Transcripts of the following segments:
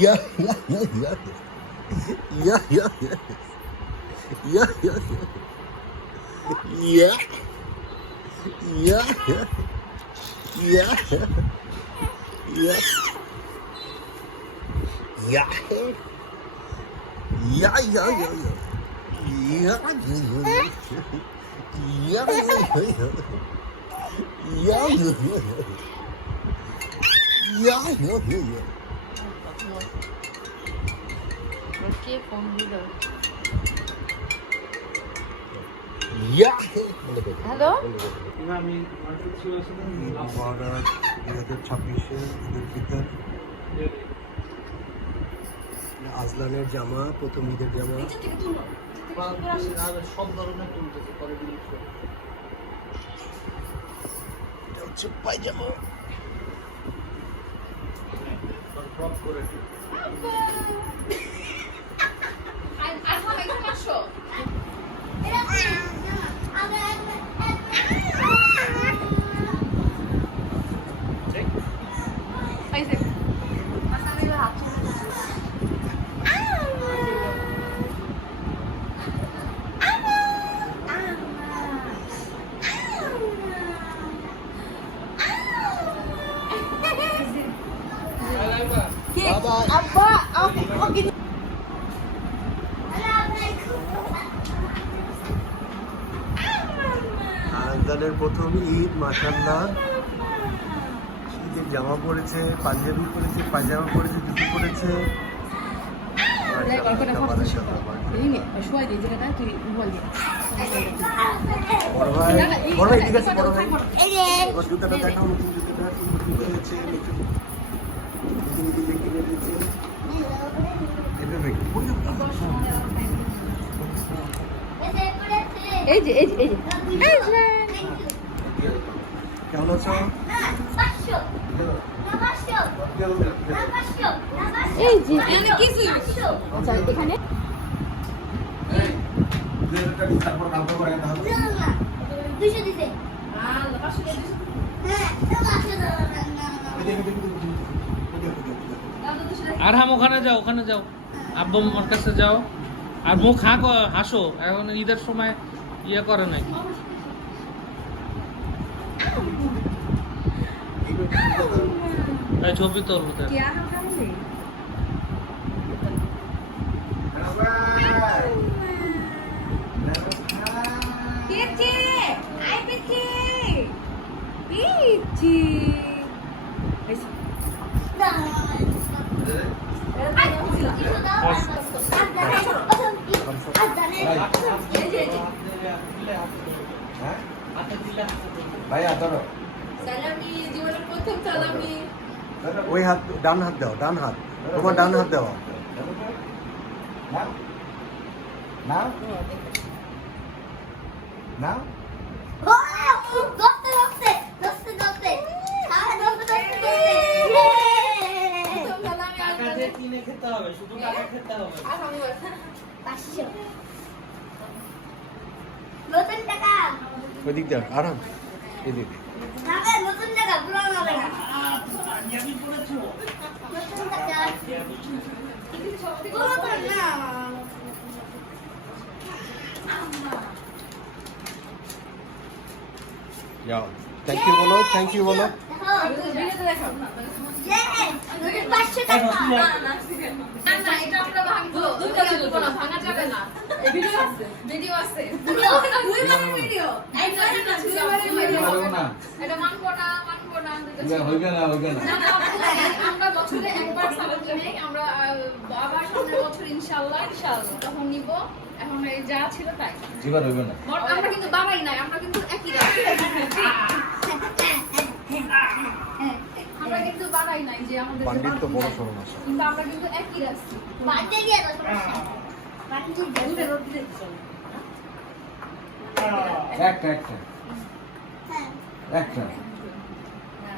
Yeah, yeah, yeah, yeah. Yeah, yeah, yeah. Yeah, yeah, yeah. Yeah. Yeah, yeah. Yeah. Yeah. Yeah. Yeah, yeah, yeah, yeah. Yeah, yeah, yeah. Yeah, yeah, yeah, yeah. কে phone দিল? Yeah. Hello, Eid মুবারক 2026 ঈদুল ফিতর। আজলানের জামা, প্রথম ঈদের জামা। সব ধরনের তুলতেছে পরে দিচ্ছে। এটা হচ্ছে পায়জামা। ড্রপ করে আব্বা ওকে আজলানের প্রথম ঈদ, মাশাআল্লাহ। ঈদের জামা পরেছে, পাঞ্জাবি পরেছে, পায়জামা পরেছে, জুতো পরেছে। বড় ভাই, ঠিক আছে, বড় ভাই। এবার জুতাটা দেখাও, নতুন জুতোটা কি নতুন হয়েছে, নতুন নিজে কিনে দিয়েছে। এটা দেখো। এই যে কেমন আছো? এই যে আচ্ছা এখানে আর হাম ওখানে যাও আব্বু আমার কাছে যাও আর মুখ হাসো এখন ঈদের সময় ইয়ে করে নাই এই ছবি তোর হতে ওই হাত, ডান হাত দাও, ডান হাত, তোমার ডান হাত দেওয়া। না খেতে হবে শুধু টাকা খেতে হবে ওই দিক দেখ, আরাম এদিক। যাও, থ্যাংক ইউ বলো, থ্যাংক ইউ বলো। আমরা বছরে একবার সালাদ নেই, আমরা আবার সামনের বছর ইনশাআল্লাহ তখন নিব। এখন যা ছিল তাই জিবার হইবে না, আমরা কিন্তু বাড়াই নাই, আমরা কিন্তু একই রাখি, আমরা কিন্তু বাড়াই নাই যে আমাদের পান্ডিত তো বড় সরণ আছে, কিন্তু আমরা কিন্তু একই রাখছি। একটা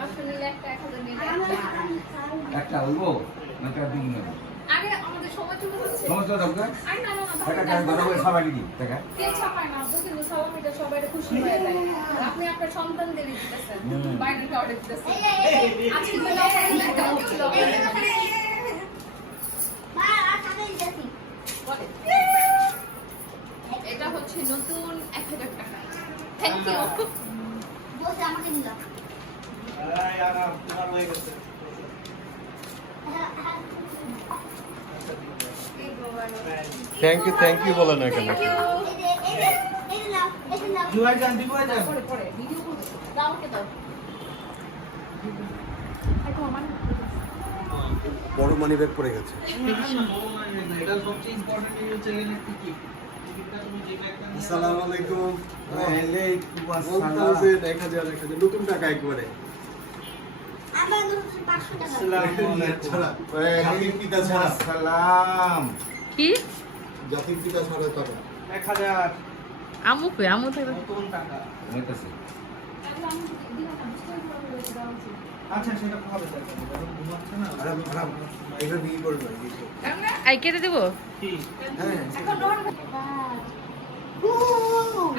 আসলে একটা 1000 নিয়ে একটা হইবো না একটা দিন নেব আগে আমাদের সময় চলে যাচ্ছে। সমস্ত দরকার আই না একটা কাজ করব সবাই কি টাকা কে ছাপায় না, আপনি কিন্তু সালামিটা সবাই খুশি হয়ে যায়। আপনি আপনার সন্তানদের দিতেছেন, বাইরের কাউকে দিতেছেন। আজকে তো একটা হচ্ছিল নতুন 1000 টাকা। Thank you. বসে আমাকে নিল থ্যাংক ইউ বলে না কেন পরে ভিডিও করতে দাও কে দাও। এখন আমার বড় মানি ব্যাগ পড়ে গেছে। এটা সবচেয়ে ইম্পর্টেন্ট এই চ্যানেলের টিকিট। টিকিটটা তুমি যে ব্যাগটা নিয়ে আসসালামু আলাইকুম। 1000 নতুন টাকা একবারে। আমার 500 টাকা জাতির পিতা ছাড়া সালাম কি জাতির পিতা ছাড়া টাকা 1000 আমু কই আমু থাকবে নতুন টাকা। হইতাছে। আচ্ছা সেটা হবে স্যার। যখন ঘুমাচ্ছে না আরাম এটা বিয়ে করবে আই কেটে দেব কি হ্যাঁ এখন ডর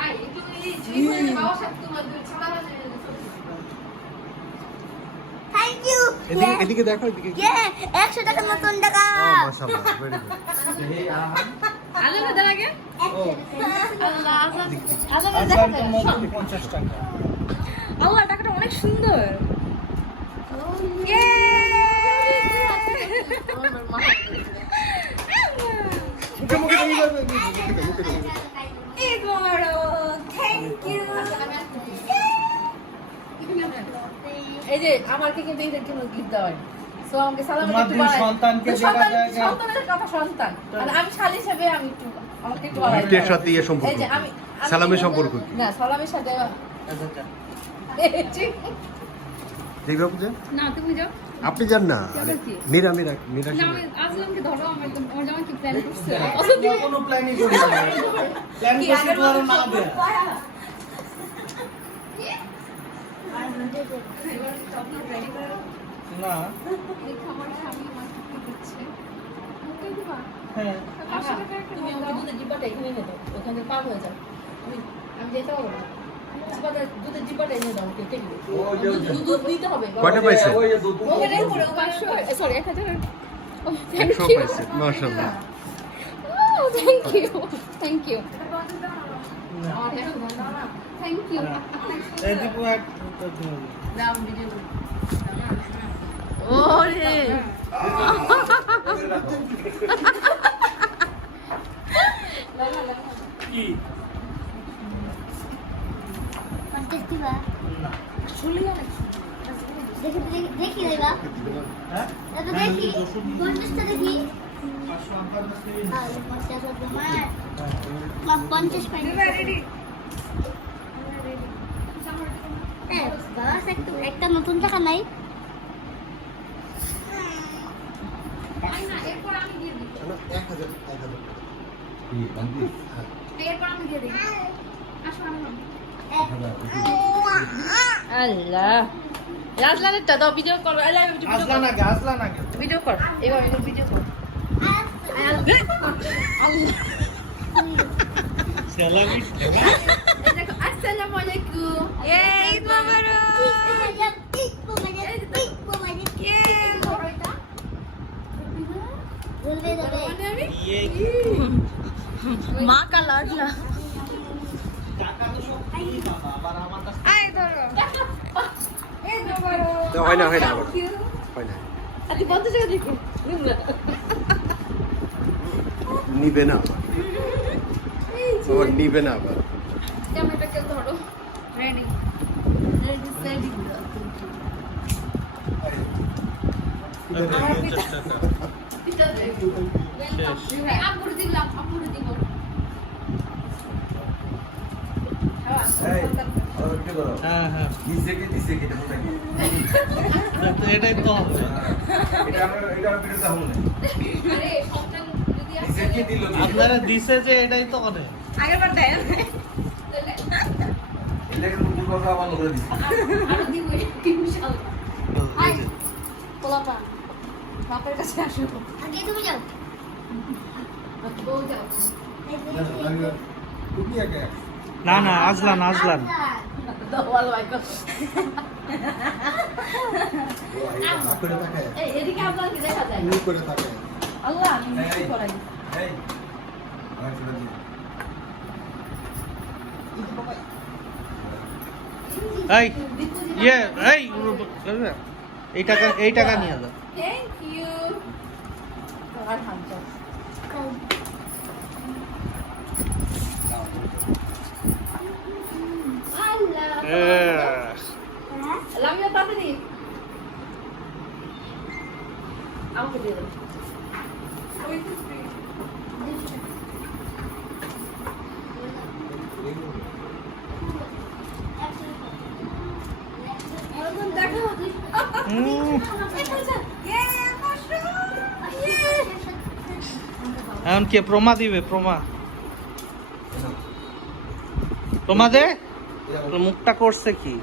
আই একটু এই যে বাবা সাথে তোমার ছাড়া আছে। থ্যাংক ইউ এদিকে দেখো এদিকে 100 টাকা নতুন টাকা মাশাআল্লাহ ভেরি গুড আলো না দাঁড়া আগে আল্লাহ আল্লাহ আজকাল তো নতুন 50 টাকা। আল্লাহ টাকাটা অনেক সুন্দর মুখে মুখে দিয়ে যাবে মুখে এই যে আমাকে কিন্তু এদের জন্য গিফট দেওয়া হয় সো আমাকে সালাম তোমার দুই সন্তানকে দেখা যায় যে- সন্তানের কথা সন্তান আর আমি শালি হিসেবে আমি একটু আমাকে একটু আলাদা গিফটের সাথে ইয়ে সম্পর্ক এই যে আমি সালামের সম্পর্ক কি? না সালামের সাথে দেখবে বুঝে না তুমি যাও। আপনি জান না আরে মীরা না আমি আসলামকে ধরো আমার জামা কি প্ল্যান করছে। কোনো প্ল্যানই করি না। প্ল্যান করতে তো আর না দেয়। না আমার স্বামী আমাকে কি দিচ্ছে ওকে দিবা হ্যাঁ 500 টাকা একটা তুমি আমাকে দুধের জিব্বাটা এখানে এনে দাও ওখানে পার হয়ে যাও আমি যেতে পারবো না দুধের জিব্বাটা এনে দাও কেটে দিবে দুধ দিতে হবে কয়টা পাইছে ওকে রেখে পড়ে 500 সরি 1000 100 পাইছে মাশাআল্লাহ thank you thank you thank you. এই দিকু এক দাম ভিডিও ওরে কি দিবা দেখি দেবা হ্যাঁ দাদা দেখি 50টা দেখি 558 50 পাই বাস একটা নতুন টাকা নাই এরপর আমি দিয়ে দিই। 1000 এরপর আমি দিয়ে দিই। আসো আমি আল্লাহ রাজলানের টা দাও ভিডিও করো আল্লাহ আসলান আগে ভিডিও কর এবার ভিডিও কর সালামি এই দেখো আসসালামু আলাইকুম। এই মা কা লাডলা টাকা তো সব কি বাবা আবার আমার কাছে আয় ধরো হয় না আবার হয় না আদি 50 টাকা দেখো নিবে না আবার নিবে না আবার ক্যামেরাটাকে ধরো। Ready ready ready. 50 টাকা পিতা দে। এই আপুরে দিলাম আপুরে দিব। হ্যাঁ হ্যাঁ তো এটাই তো হবে আরে সন্তান যদি আসে আপনারা দিছে যে এটাই তো অনেক আগেরবার দেয় আরো দিব ইনশাআল্লাহ। আই পোলাপা বাপের কাছে আসো। আগে তুমি যাও বউ যাও। না না আসলান দাওয়াল ভাই এই এদিকে আপনাকে দেখা যায়। আল্লাহ আমি মিষ্টি করাই এই ইয়ে এই টাকা নিয়ে যাও। থ্যাংক ইউ আর হামচা লামিয়া তাড়াতাড়ি আমাকে দিয়ে দাও এখন কে প্রমা দিবে? প্রমা দে তোর মুখটা করছে কি?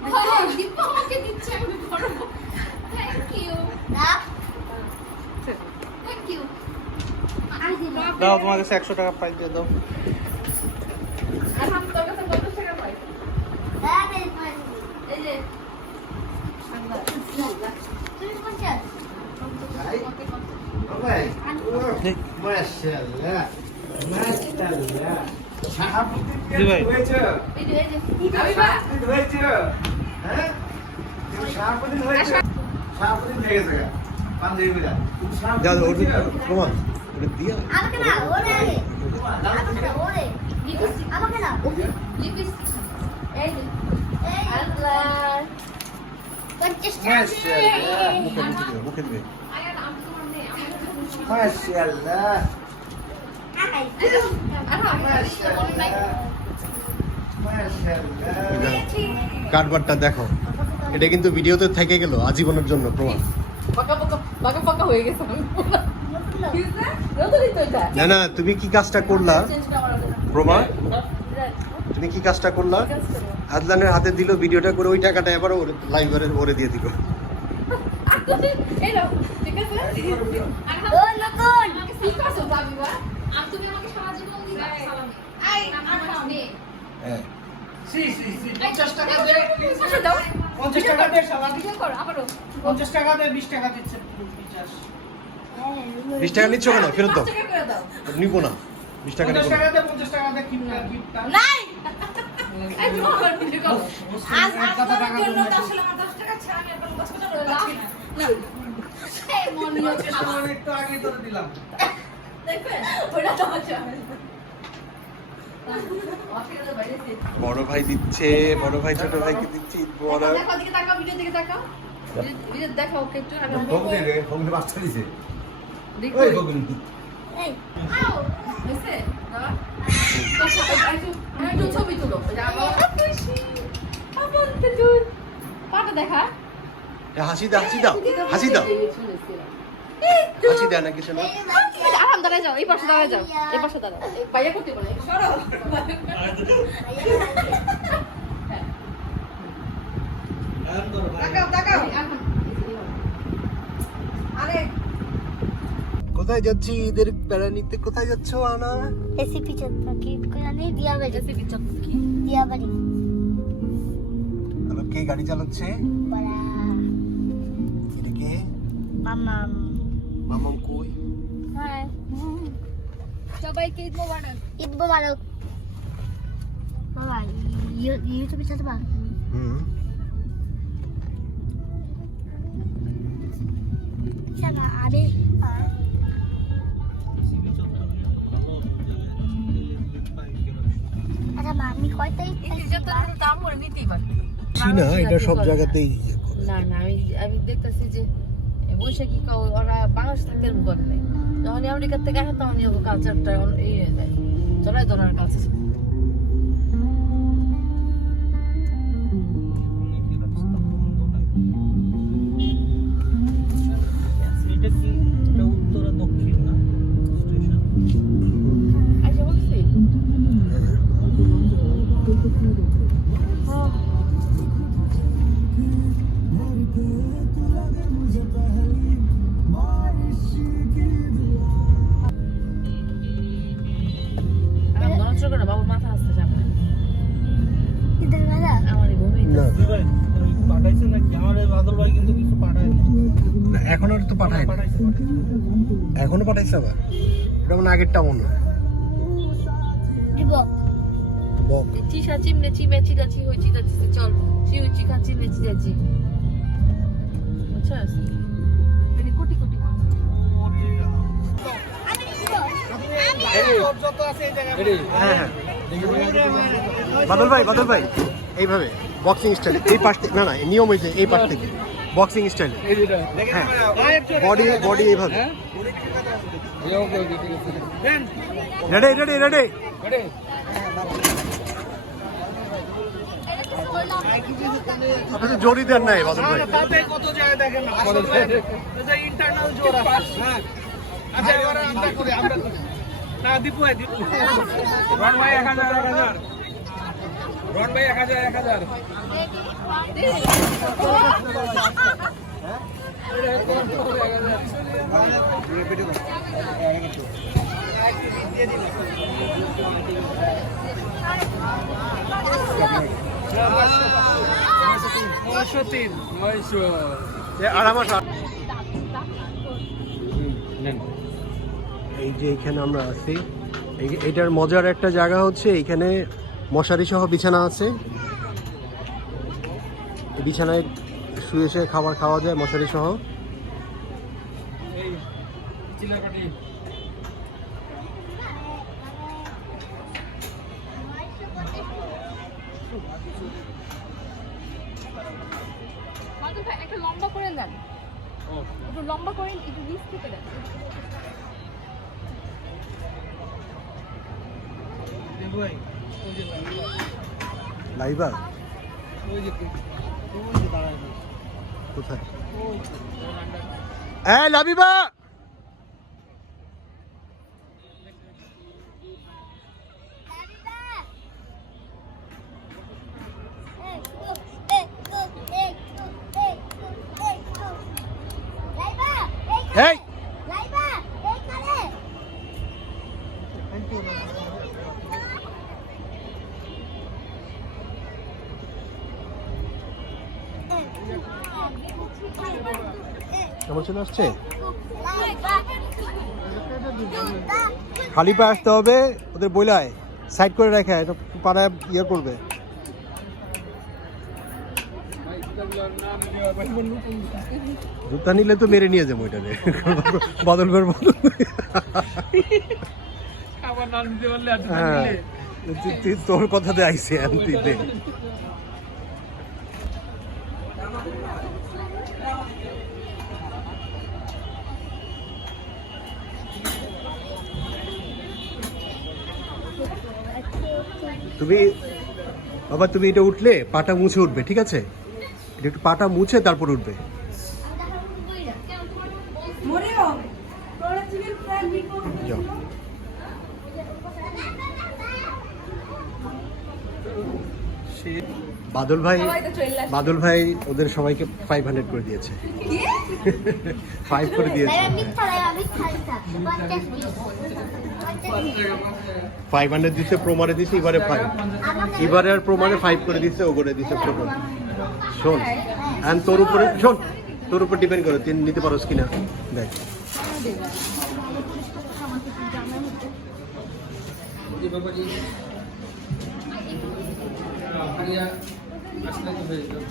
দীপা আমাকে দিচ্ছে আমি করবো থ্যাংক ইউ থ্যাংক ইউ দাও, তোমার কাছে 100 টাকা প্রাইজ দিয়ে দাও। আর আমি তোর কাছে 50 টাকা পাই এই যে মাশাআল্লাহ মাশাআল্লাহ জি ভাই। এই যে আমি বা হ্যাঁ শাহপুদ্দিন হয়েছে শাহপুদ্দিন হয়ে গেছে পাঞ্জাবি মিলা দাও দাও ওটা প্রমাণ ওটা দিয়ে আমাকে না ওরে আমাকে না ওরে লিপস্টিক আমাকে না লিপস্টিক এই যে এই আল্লাহ 50 টাকা মুখে দিবে আয়ার আমি তোমার নেই আমাকে মাশাআল্লাহ কার্ডবারটা দেখো, এটা কিন্তু ভিডিওতে থেকে গেল আজীবনের জন্য প্রমাণ। পাকা হয়ে গেছে আমি নতুনই তো এটা না না, তুমি কি কাজটা করলা প্রমাণ? তুমি কি কাজটা করলা? আদলানের হাতে দিল, ভিডিওটা করে ওই টাকাটা এবার ওর লাইব্রেরি ওরে দিয়ে দিল। এই নাও ঠিক আছে ও নতুন আমাকে ঠিক আছে ভাবি বা আমি তুমি আমাকে সারা জীবন দিবা সালাম এই আমার নে হ্যাঁ, 50 টাকা দে, আচ্ছা দাও 50 টাকা দে শালা। ভিডিও করো আবারও 50 টাকা দে, 20 টাকা দিচ্ছে 50। 20 টাকা নিচ্ছ কেন? ফেরত দাও। 5 টাকা করে দাও নিবো না, 20 টাকা নিবো 50 না। টাকা দে, 50 টাকা দে, কিপটা। নাই এই তুমি আমার ভিডিও করো আজ আপনাদের জন্য আসলে আমার 10 টাকা ছাড়া আমি আপনার কাছে কথা বলতে পারছি না এই মন নিয়ে আমি একটু আগে তোরে দিলাম। দেখবেন ওটা তো আছে অসুবিধা বাইরে বড় ভাই দিচ্ছে, বড় ভাই ছোট ভাইকে দিচ্ছে। ঈদ মোবারক। দেখো দিকে তাকাও ভিডিও দিকে তাকাও ভিডিও দেখাও ওকে একটু আগে ফোন দে ফোন বাচ্চা দিছে দেখো ওই ফোন এই আও এসে দাও একটু ছবি তুলো যাবো খুশি আপন তো পাটা দেখা হাসি দাও, হাসি দাও, হাসি দাও, হাসি দাও না কিছু না। আরাম দাঁড়ায় যাও এই পাশে দাঁড়ায় যাও এই পাশে দাঁড়াও ভাইয়া করতে বলে সরো তাকাও তাকাও আরে কোথায় যাচ্ছি? ঈদের প্যারা নিতে কোথায় যাচ্ছ আনা? রেসিপি চটপটি কি জানি দিয়াবাড়ি রেসিপি চটপটি কি দিয়াবাড়ি হ্যালো, কে গাড়ি চালাচ্ছে? বড়া এটা কে? মামাম মামাম কই? হ্যাঁ সবাইকে ঈদ মোবারক ঈদ মোবারক বাবা ইউটিউবে চালাতে পার হুম, শালা আরে আচ্ছা মামি কয় তারিখ এই যত দাম ওর নিতেই পারবে চীনা এটা সব জায়গাতেই ইয়ে করে। না না আমি দেখতেছি যে বৈশাখী ওরা বাংলাদেশ থাকতে এরকম করে নাই যখন আমেরিকার থেকে আসে তখন কালচারটা এই হয়ে যায় জড়াই ধরার কালচার এটা কি? এটা উত্তরা দক্ষিণ না স্টেশন? আচ্ছা বলছি বাবুর মাথা আসতে সামনে ঈদের বেলা আমার ঘুমিয়ে না জি ভাই, ওই পাঠাইছে নাকি? আমার এই বাদল ভাই কিন্তু কিছু পাঠায়নি। না, এখনো তো পাঠায় না। পাঠাইছে। এখনো পাঠাইছে আবার? এটা মানে আগেরটা মনে হয়। দিব মগ চিসাচি মেচি মেচি দাচি হইচি দাচি চল চি হইচি খাচি মেচি দাচি বুঝছস মানে কোটি কোটি হ্যাঁ হ্যাঁ বাদল ভাই এইভাবে বক্সিং স্টাইল এই পাশ থেকে না নিয়ম হয়েছে এই পাশ থেকে বক্সিং স্টাইল হ্যাঁ বডি এইভাবে রেডি আপনি তো জোরই দেন নাই বাদল ভাই কত জায়গায় দেখেন না ইন্টারনাল জোর আছে হ্যাঁ আচ্ছা এবার আমরা করি না দীপু রন ভাই 1000 রন ভাই 1000 এই যে এখানে আমরা আছি এইটার মজার একটা জায়গা হচ্ছে এইখানে মশারি সহ বিছানা আছে এই বিছানায় শুয়ে শুয়ে খাবার খাওয়া যায় মশারি সহ একটা লম্বা করে দেন একটু লম্বা করে একটু নিচ থেকে দেন লাইবা কোথায় লাবিবা এই কেমন চলে আসছে খালি পায়ে আসতে হবে ওদের বইলায় সাইড করে রাখে এটা পাড়ায় ইয়ে করবে জুতা নিলে তো মেরে নিয়ে যাবো ওইটারে বদল করবো হ্যাঁ তোর কথাতে আইসে আনতে তুমি বাবা তুমি এটা উঠলে পাটা মুছে উঠবে ঠিক আছে এটা একটু পাটা মুছে তারপর উঠবে যাও বাদল ভাই ওদের সবাইকে 500 করে দিয়েছে 5 করে দিয়েছে 500 দিচ্ছে প্রমাণে দিচ্ছে এবারে আর প্রমাণে 5 করে দিচ্ছে ও করে দিচ্ছে ছোট শোন এন্ড তোর উপর ডিপেন্ড করে তুই নিতে পারোস কিনা দেখ আসলে তো হয়ে যাবে